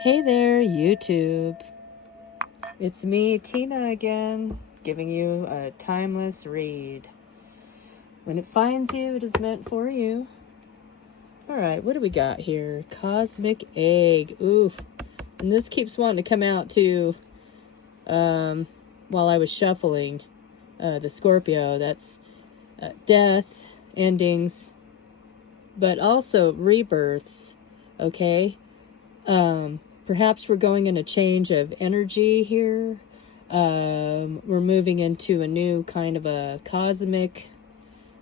Hey there, YouTube. It's me, Tina, again, giving you a timeless read. When it finds you, it is meant for you. Alright, what do we got here? Cosmic Egg. Oof. And this keeps wanting to come out too while I was shuffling the Scorpio. That's death, endings, but also rebirths, okay? Perhaps we're going in a change of energy here. We're moving into a new kind of a cosmic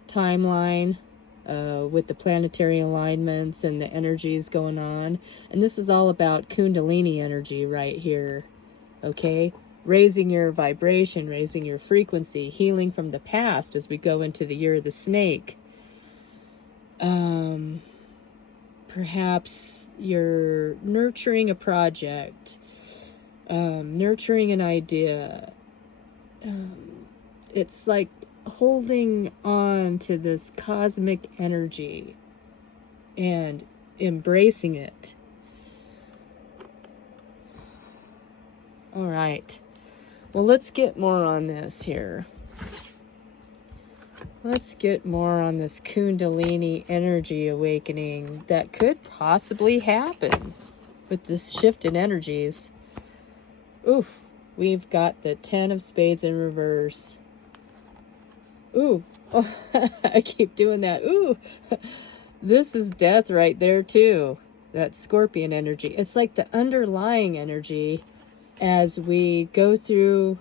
timeline with the planetary alignments and the energies going on. And this is all about Kundalini energy right here, okay? Raising your vibration, raising your frequency, healing from the past as we go into the year of the snake. Perhaps you're nurturing a project, nurturing an idea. It's like holding on to this cosmic energy and embracing it. All right. Well, let's get more on this here. Let's get more on this Kundalini energy awakening that could possibly happen with this shift in energies. Oof, we've got the 10 of Spades in reverse. Ooh, oh, I keep doing that. Ooh, this is death right there too. That Scorpion energy. It's like the underlying energy as we go through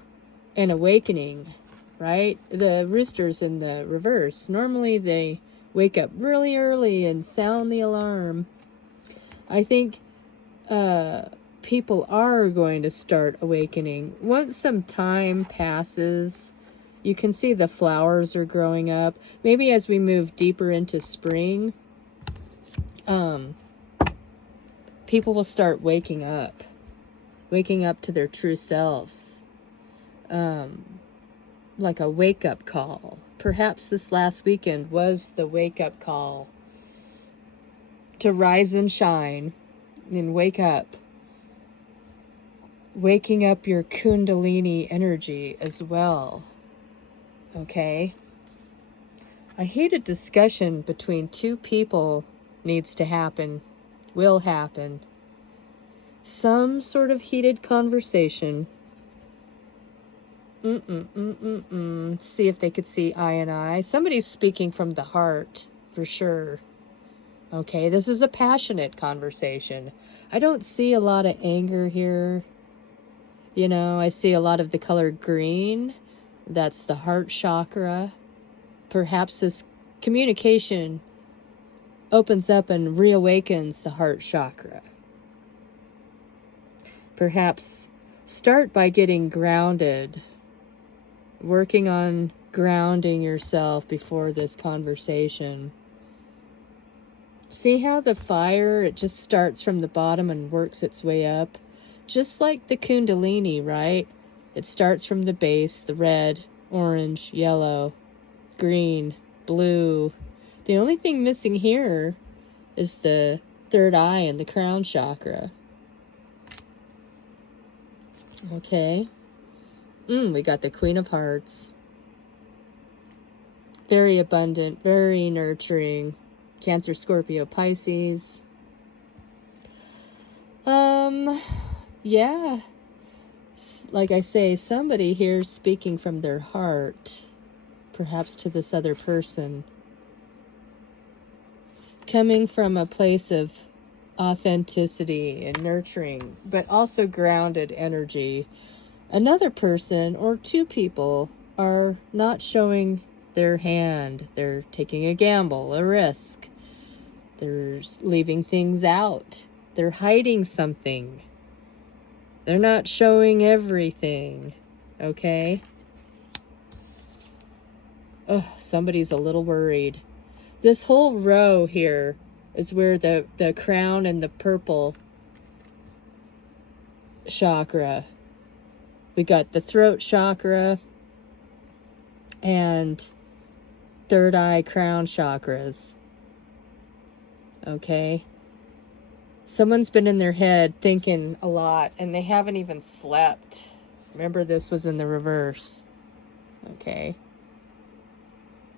an awakening. Right? The rooster's in the reverse. Normally they wake up really early and sound the alarm. I think people are going to start awakening. Once some time passes, you can see the flowers are growing up. Maybe as we move deeper into spring, people will start waking up to their true selves. Like a wake-up call. Perhaps this last weekend was the wake-up call to rise and shine and wake up. Waking up your Kundalini energy as well. Okay? A heated discussion between two people needs to happen, will happen. Some sort of heated conversation. See if they could see eye and eye. Somebody's speaking from the heart, for sure. Okay, this is a passionate conversation. I don't see a lot of anger here. You know, I see a lot of the color green. That's the heart chakra. Perhaps this communication opens up and reawakens the heart chakra. Perhaps start by getting grounded. Working on grounding yourself before this conversation. See how the fire, it just starts from the bottom and works its way up? Just like the Kundalini, right? It starts from the base, the red, orange, yellow, green, blue. The only thing missing here is the third eye and the crown chakra. Okay. We got the Queen of Hearts. Very abundant, very nurturing. Cancer, Scorpio, Pisces. Yeah. Like I say, somebody here speaking from their heart. Perhaps to this other person. Coming from a place of authenticity and nurturing, but also grounded energy. Another person or two people are not showing their hand. They're taking a gamble, a risk. They're leaving things out. They're hiding something. They're not showing everything. Okay? Oh, somebody's a little worried. This whole row here is where the crown and the purple chakra. We got the throat chakra and third eye crown chakras. Okay? Someone's been in their head thinking a lot, and they haven't even slept. Remember, this was in the reverse. Okay.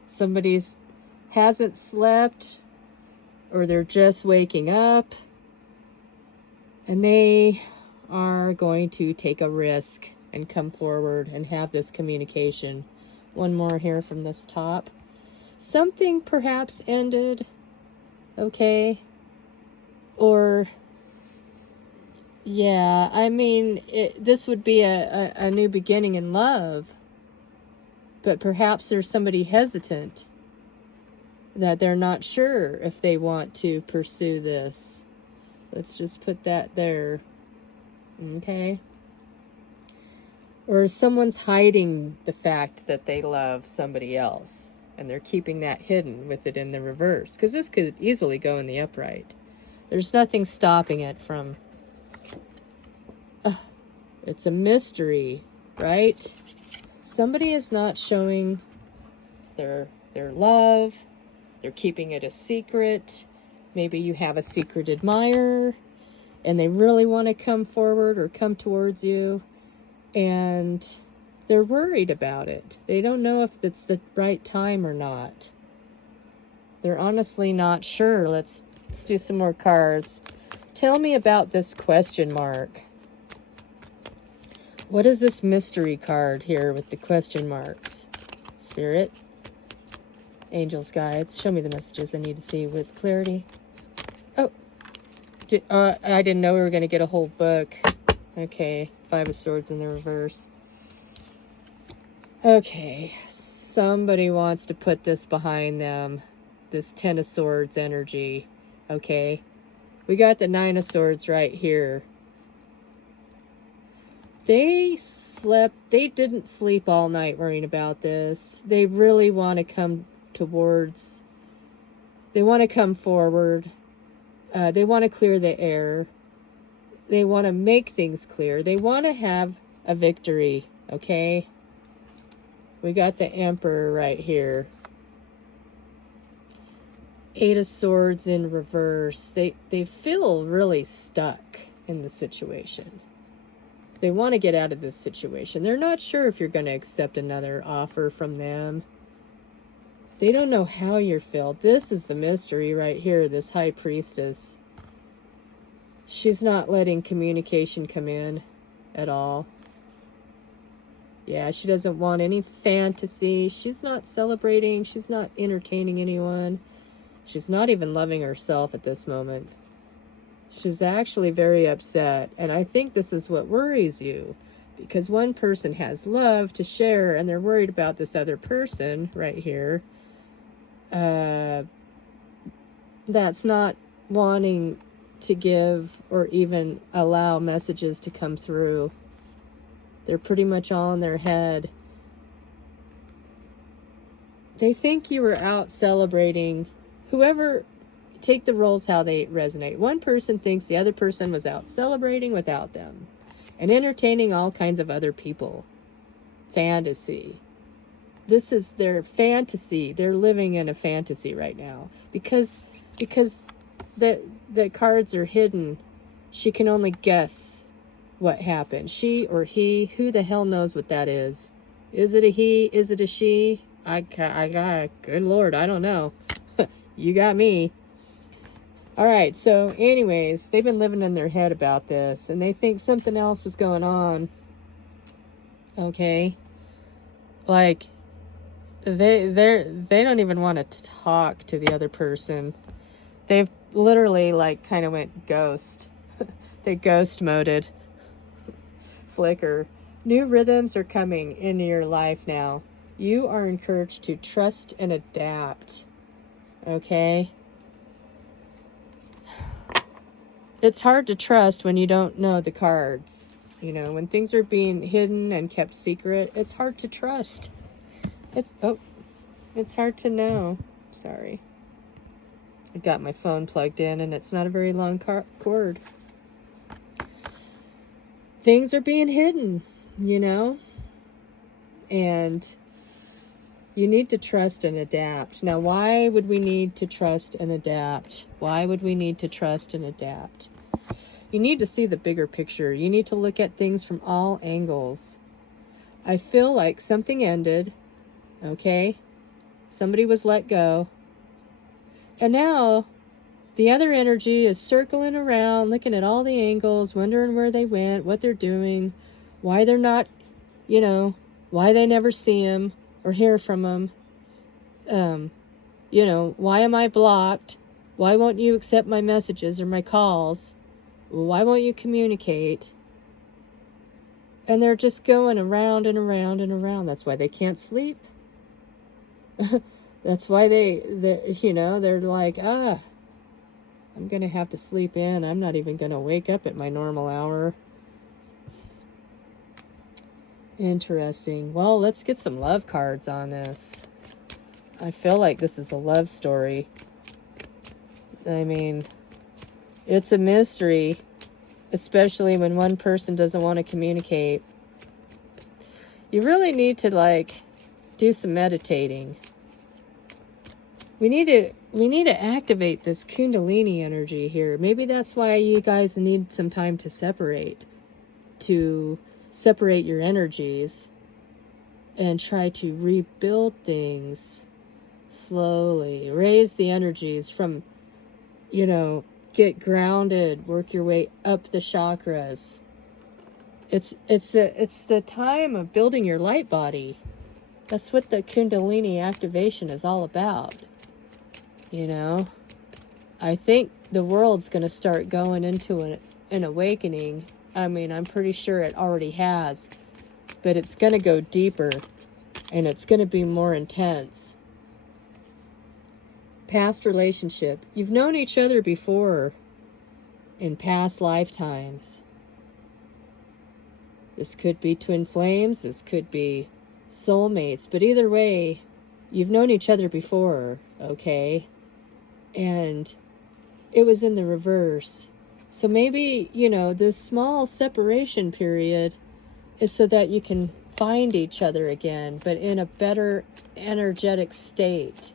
Somebody's hasn't slept, or they're just waking up, and they are going to take a risk and come forward and have this communication. One more here from this top. Something perhaps ended, okay? Or, yeah, I mean, this would be a new beginning in love. But perhaps there's somebody hesitant, that they're not sure if they want to pursue this. Let's just put that there. Okay? Or someone's hiding the fact that they love somebody else, and they're keeping that hidden with it in the reverse. Because this could easily go in the upright. There's nothing stopping it from... it's a mystery, right? Somebody is not showing their love. They're keeping it a secret. Maybe you have a secret admirer, and they really want to come forward or come towards you, and they're worried about it. They don't know if it's the right time or not. They're honestly not sure. Let's do some more cards. Tell me about this question mark. What is this mystery card here with the question marks? Spirit, angels, guides, show me the messages I need to see with clarity. Oh, I didn't know we were going to get a whole book. Okay, Five of Swords in the reverse. Okay, somebody wants to put this behind them, this Ten of Swords energy. Okay, we got the Nine of Swords right here. They didn't sleep all night worrying about this. They really want to come towards, they want to come forward. They want to clear the air. They want to make things clear. They want to have a victory, okay? We got the Emperor right here. Eight of Swords in reverse. They feel really stuck in the situation. They want to get out of this situation. They're not sure if you're going to accept another offer from them. They don't know how you're filled. This is the mystery right here, this High Priestess. She's not letting communication come in at all. Yeah, she doesn't want any fantasy. She's not celebrating. She's not entertaining anyone. She's not even loving herself at this moment. She's actually very upset, and I think this is what worries you, because one person has love to share, and they're worried about this other person right here that's not wanting to give or even allow messages to come through. They're pretty much all in their head. They think you were out celebrating. Whoever... Take the roles how they resonate. One person thinks the other person was out celebrating without them and entertaining all kinds of other people. Fantasy. This is their fantasy. They're living in a fantasy right now. Because the cards are hidden, she can only guess what happened. She or he, who the hell knows what that is? Is it a he? Is it a she? I got, good Lord, I don't know. You got me. All right, so anyways, they've been living in their head about this, and they think something else was going on. Okay? Like, they don't even want to talk to the other person. They've literally, like, kind of went ghost. They ghost moded. Flicker. New rhythms are coming into your life now. You are encouraged to trust and adapt. Okay? It's hard to trust when you don't know the cards. You know, when things are being hidden and kept secret, it's hard to trust. It's hard to know. Sorry. I got my phone plugged in and it's not a very long cord. Things are being hidden, you know? And You need to trust and adapt. Now, why would we need to trust and adapt? Why would we need to trust and adapt? You need to see the bigger picture. You need to look at things from all angles. I feel like something ended, okay? Somebody was let go. And now the other energy is circling around, looking at all the angles, wondering where they went, what they're doing, why they're not, why they never see him or hear from him. Why am I blocked? Why won't you accept my messages or my calls? Why won't you communicate? And they're just going around and around and around. That's why they can't sleep. That's why they're like, I'm going to have to sleep in. I'm not even going to wake up at my normal hour. Interesting. Well, let's get some love cards on this. I feel like this is a love story. I mean, it's a mystery, especially when one person doesn't want to communicate. You really need to, do some meditating. We need to activate this Kundalini energy here. Maybe that's why you guys need some time to separate your energies and try to rebuild things slowly. Raise the energies from, get grounded, work your way up the chakras. It's the time of building your light body. That's what the Kundalini activation is all about. I think the world's going to start going into an awakening. I mean, I'm pretty sure it already has, but it's going to go deeper and it's going to be more intense. Past relationship. You've known each other before in past lifetimes. This could be twin flames. This could be soulmates. But either way, you've known each other before, okay? And it was in the reverse. So maybe, this small separation period is so that you can find each other again, but in a better energetic state.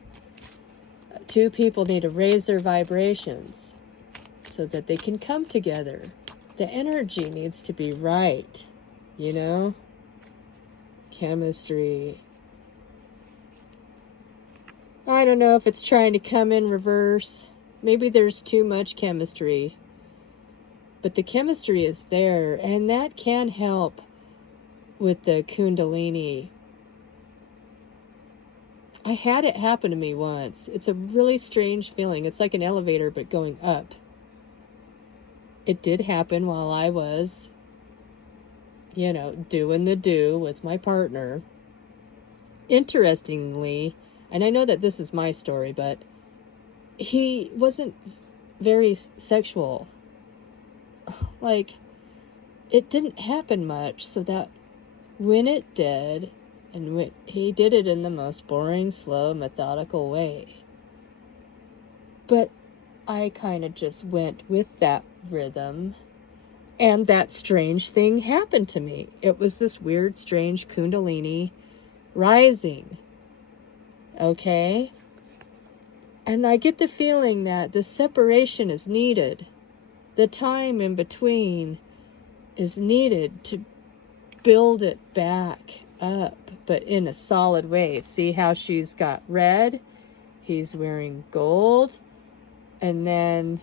Two people need to raise their vibrations so that they can come together. The energy needs to be right, Chemistry. I don't know if it's trying to come in reverse. Maybe there's too much chemistry. But the chemistry is there, and that can help with the Kundalini. I had it happen to me once. It's a really strange feeling. It's like an elevator, but going up. It did happen while I was, doing the do with my partner. Interestingly, and I know that this is my story, but he wasn't very sexual. It didn't happen much, so that when it did, and he did it in the most boring, slow, methodical way. But I kind of just went with that rhythm, and that strange thing happened to me. It was this weird, strange Kundalini rising. Okay? And I get the feeling that the separation is needed. The time in between is needed to build it back up, but in a solid way. See how she's got red? He's wearing gold. And then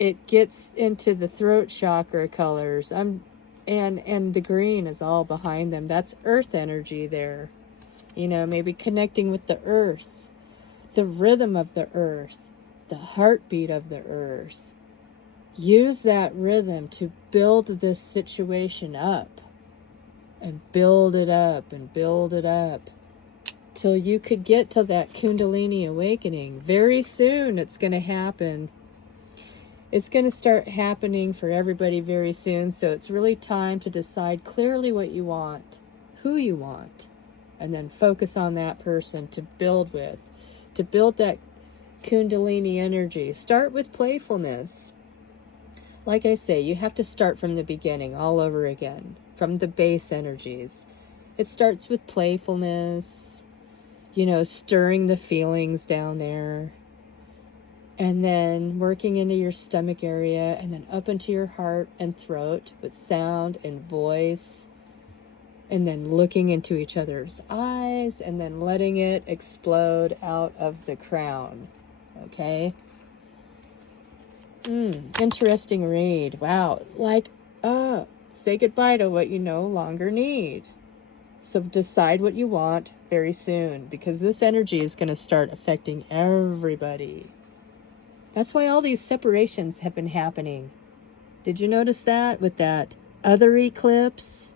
it gets into the throat chakra colors. And the green is all behind them. That's earth energy there. Maybe connecting with the earth, the rhythm of the earth, the heartbeat of the earth. Use that rhythm to build this situation up. And build it up and build it up till you could get to that Kundalini awakening. Very soon it's going to happen. It's going to start happening for everybody very soon. So it's really time to decide clearly what you want, who you want, and then focus on that person to build with, to build that Kundalini energy. Start with playfulness. Like I say, you have to start from the beginning all over again. From the base energies. It starts with playfulness, you know, stirring the feelings down there, and then working into your stomach area, and then up into your heart and throat with sound and voice, and then looking into each other's eyes, and then letting it explode out of the crown. Okay? Interesting read. Wow. Like, say goodbye to what you no longer need. So decide what you want very soon, because this energy is going to start affecting everybody. That's why all these separations have been happening. Did you notice that with that other eclipse?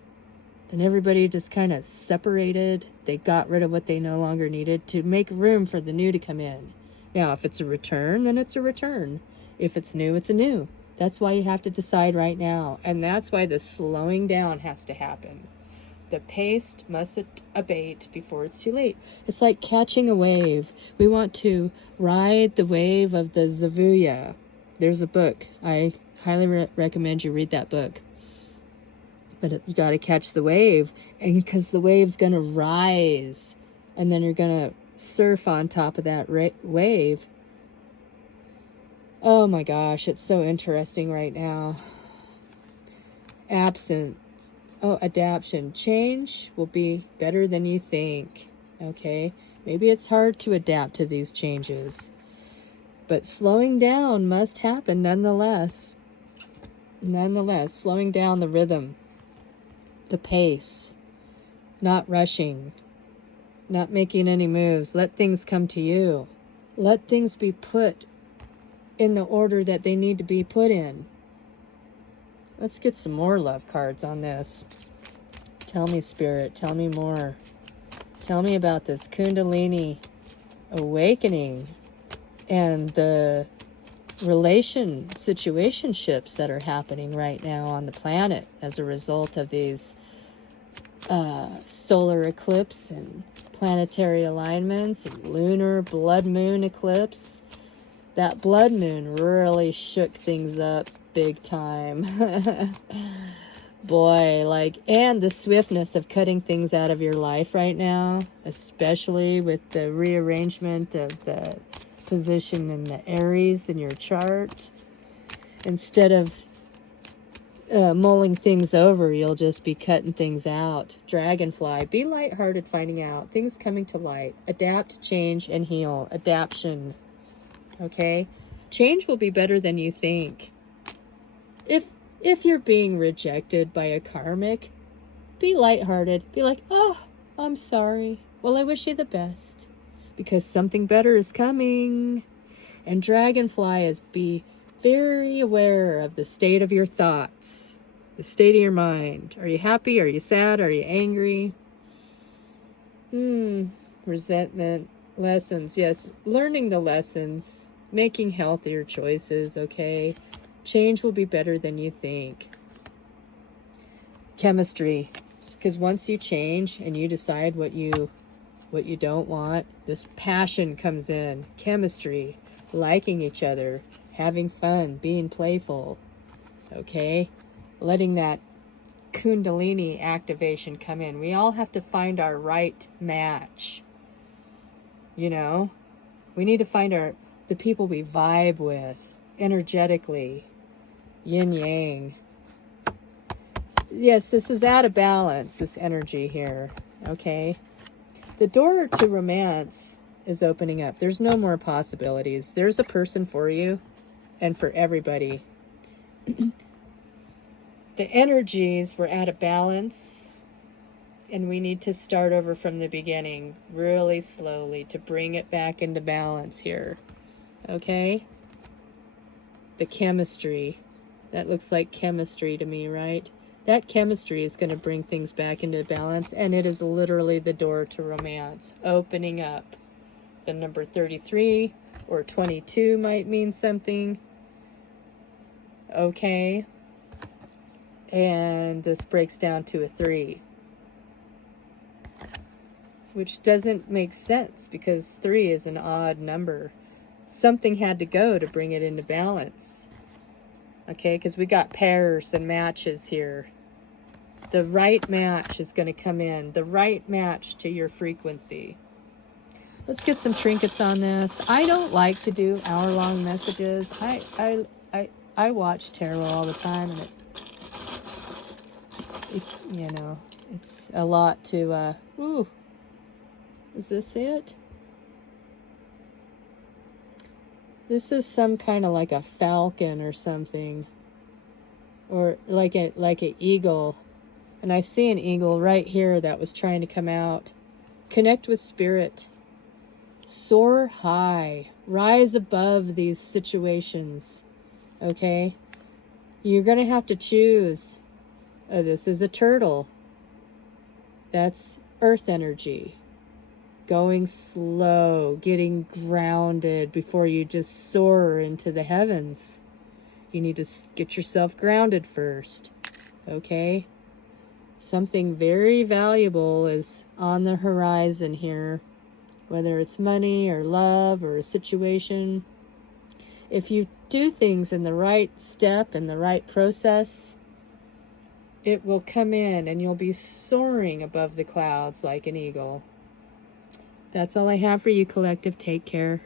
And everybody just kind of separated. They got rid of what they no longer needed to make room for the new to come in. Now, if it's a return, then it's a return. If it's new, it's a new. That's why you have to decide right now. And that's why the slowing down has to happen. The pace must abate before it's too late. It's like catching a wave. We want to ride the wave of the Zavuya. There's a book. I highly recommend you read that book. But you got to catch the wave, and because the wave's going to rise, and then you're going to surf on top of that wave. Oh my gosh, it's so interesting right now. Adaptation. Change will be better than you think. Okay? Maybe it's hard to adapt to these changes, but slowing down must happen nonetheless. Slowing down the rhythm, the pace, not rushing, not making any moves. Let things come to you. Let things be put in the order that they need to be put in. Let's get some more love cards on this. Tell me, Spirit. Tell me more. Tell me about this Kundalini awakening and the situationships that are happening right now on the planet as a result of these solar eclipse and planetary alignments and lunar blood moon eclipse. That blood moon really shook things up big time. Boy, and the swiftness of cutting things out of your life right now, especially with the rearrangement of the position in the Aries in your chart. Instead of mulling things over, you'll just be cutting things out. Dragonfly, be lighthearted, finding out things coming to light. Adapt, change, and heal. Adaption. Okay? Change will be better than you think. If you're being rejected by a karmic, be lighthearted. Be like, oh, I'm sorry. Well, I wish you the best, because something better is coming. And Dragonfly is be very aware of the state of your thoughts, the state of your mind. Are you happy? Are you sad? Are you angry? Resentment, lessons. Yes, learning the lessons, making healthier choices, okay? Change will be better than you think. Chemistry, because once you change and you decide what you don't want, this passion comes in. Chemistry, liking each other, having fun, being playful, okay? Letting that Kundalini activation come in. We all have to find our right match. You know? We need to find the people we vibe with energetically. Yin yang. Yes, this is out of balance, this energy here, okay? The door to romance is opening up. There's no more possibilities. There's a person for you and for everybody. The energies were out of balance, and we need to start over from the beginning really slowly to bring it back into balance here, okay? The chemistry. That looks like chemistry to me, right? That chemistry is going to bring things back into balance, and it is literally the door to romance, opening up. The number 33 or 22 might mean something. Okay. And this breaks down to a 3. Which doesn't make sense, because 3 is an odd number. Something had to go to bring it into balance. Okay, because we got pairs and matches here. The right match is going to come in. The right match to your frequency. Let's get some trinkets on this. I don't like to do hour-long messages. I watch tarot all the time, and it's you know, it's a lot to, ooh, is this it? This is some kind of like a falcon or something, or like an eagle. And I see an eagle right here that was trying to come out. Connect with spirit. Soar high. Rise above these situations. Okay? You're going to have to choose. This is a turtle. That's earth energy. Going slow, getting grounded before you just soar into the heavens. You need to get yourself grounded first, okay? Something very valuable is on the horizon here, whether it's money or love or a situation. If you do things in the right step and the right process, it will come in and you'll be soaring above the clouds like an eagle. That's all I have for you, collective. Take care.